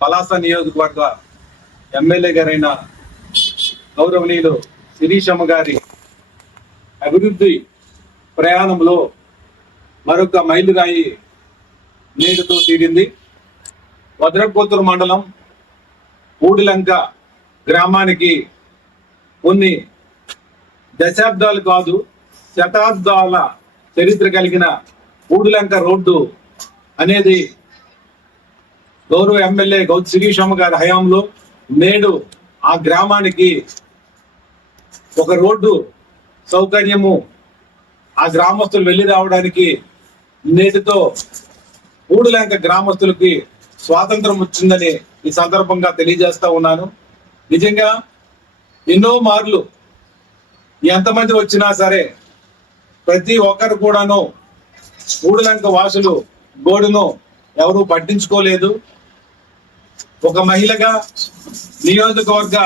పలాస నియోజకవర్గ ఎమ్మెల్యే గారైన గౌరవనీయులు శిరీషమ్మ గారి అభివృద్ధి ప్రయాణంలో మరొక మైలురాయి నేడుతో తీరింది. వజ్రపోతురు మండలం ఊడిలంక గ్రామానికి కొన్ని దశాబ్దాలు కాదు శతాబ్దాల చరిత్ర కలిగిన ఊడిలంక రోడ్డు అనేది గౌరవ ఎమ్మెల్యే గౌత్ శిరీషమ్మ గారి హయాంలో నేడు ఆ గ్రామానికి ఒక రోడ్డు సౌకర్యము ఆ గ్రామస్తులు వెళ్ళి రావడానికి నేటితో ఊడులంక గ్రామస్తులకి స్వాతంత్రం వచ్చిందని ఈ సందర్భంగా తెలియజేస్తా ఉన్నాను. నిజంగా ఎన్నో మార్లు ఎంతమంది వచ్చినా సరే ప్రతి ఒక్కరు కూడాను ఊడులంక వాసులు గోడును ఎవరు పట్టించుకోలేదు. ఒక మహిళగా నియోజకవర్గ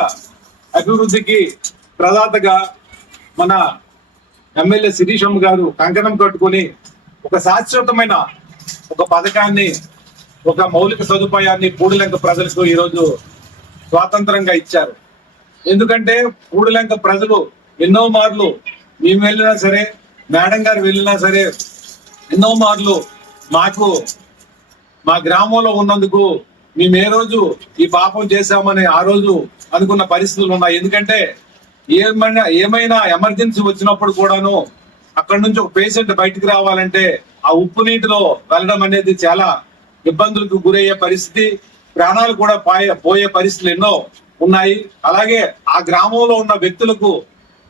అభివృద్ధికి ప్రదాతగా మన ఎమ్మెల్యే శిరీషమ్మ గారు కంకణం కట్టుకొని ఒక శాశ్వతమైన ఒక పథకాన్ని ఒక మౌలిక సదుపాయాన్ని పూడిలంక ప్రజలకు ఈరోజు స్వాతంత్రంగా ఇచ్చారు. ఎందుకంటే పూడిలంక ప్రజలు ఎన్నో మార్లు మేము వెళ్ళినా సరే మేడం గారు వెళ్ళినా సరే ఎన్నో మార్లు మాకు మా గ్రామంలో ఉన్నందుకు మేము ఏ రోజు ఈ పాపం చేశామని ఆ రోజు అనుకున్న పరిస్థితులు ఉన్నాయి. ఎందుకంటే ఏమైనా ఏమైనా ఎమర్జెన్సీ వచ్చినప్పుడు కూడాను అక్కడ నుంచి ఒక పేషెంట్ బయటికి రావాలంటే ఆ ఉప్పు నీటిలో వెళ్ళడం అనేది చాలా ఇబ్బందులకు గురయ్యే పరిస్థితి ప్రాణాలు కూడా పోయే పోయే పరిస్థితులు ఎన్నో ఉన్నాయి. అలాగే ఆ గ్రామంలో ఉన్న వ్యక్తులకు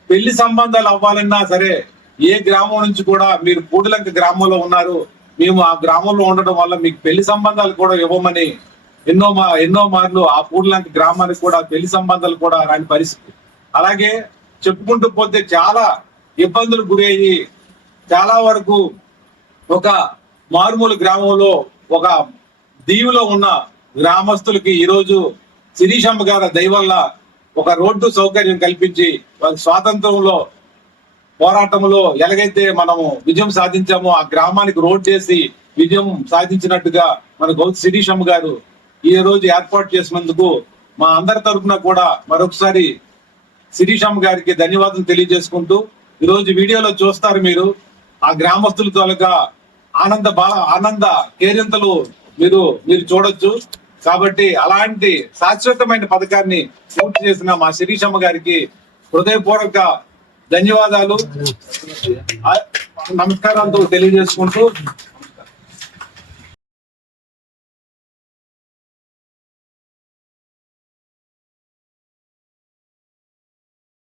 పెళ్ళి సంబంధాలు అవ్వాలన్నా సరే ఏ గ్రామం నుంచి కూడా మీరు పూడిలంక గ్రామంలో ఉన్నారు మేము ఆ గ్రామంలో ఉండడం వల్ల మీకు పెళ్ళి సంబంధాలు కూడా ఇవ్వమని ఎన్నో మా ఎన్నో మార్లు ఆ పూర్లాంటి గ్రామానికి కూడా పెళ్ళి సంబంధాలు కూడా రాని పరిస్థితి. అలాగే చెప్పుకుంటూ పోతే చాలా ఇబ్బందులు గురయ్యి చాలా వరకు ఒక మారుమూల గ్రామంలో ఒక దీవిలో ఉన్న గ్రామస్తులకి ఈరోజు శిరీషమ్మ గారి దయవల్ల ఒక రోడ్డు సౌకర్యం కల్పించి వాళ్ళ స్వాతంత్రంలో పోరాటంలో ఎలాగైతే మనము విజయం సాధించామో ఆ గ్రామానికి రోడ్ చేసి విజయం సాధించినట్టుగా మన గౌత్ శిరీషమ్మ గారు ఈ రోజు ఏర్పాటు చేసినందుకు మా అందరి తరఫున కూడా మరొకసారి శిరీషమ్మ గారికి ధన్యవాదాలు తెలియజేసుకుంటూ ఈ రోజు వీడియోలో చూస్తారు మీరు. ఆ గ్రామస్తుల తాలూకా ఆనంద బా ఆనంద కేరింతలు మీరు మీరు చూడొచ్చు. కాబట్టి అలాంటి శాశ్వతమైన పథకాన్ని పూర్తి చేసిన మా శిరీషమ్మ గారికి హృదయపూర్వక ధన్యవాదాలు. నమస్కారాలతో తెలియజేసుకుంటూ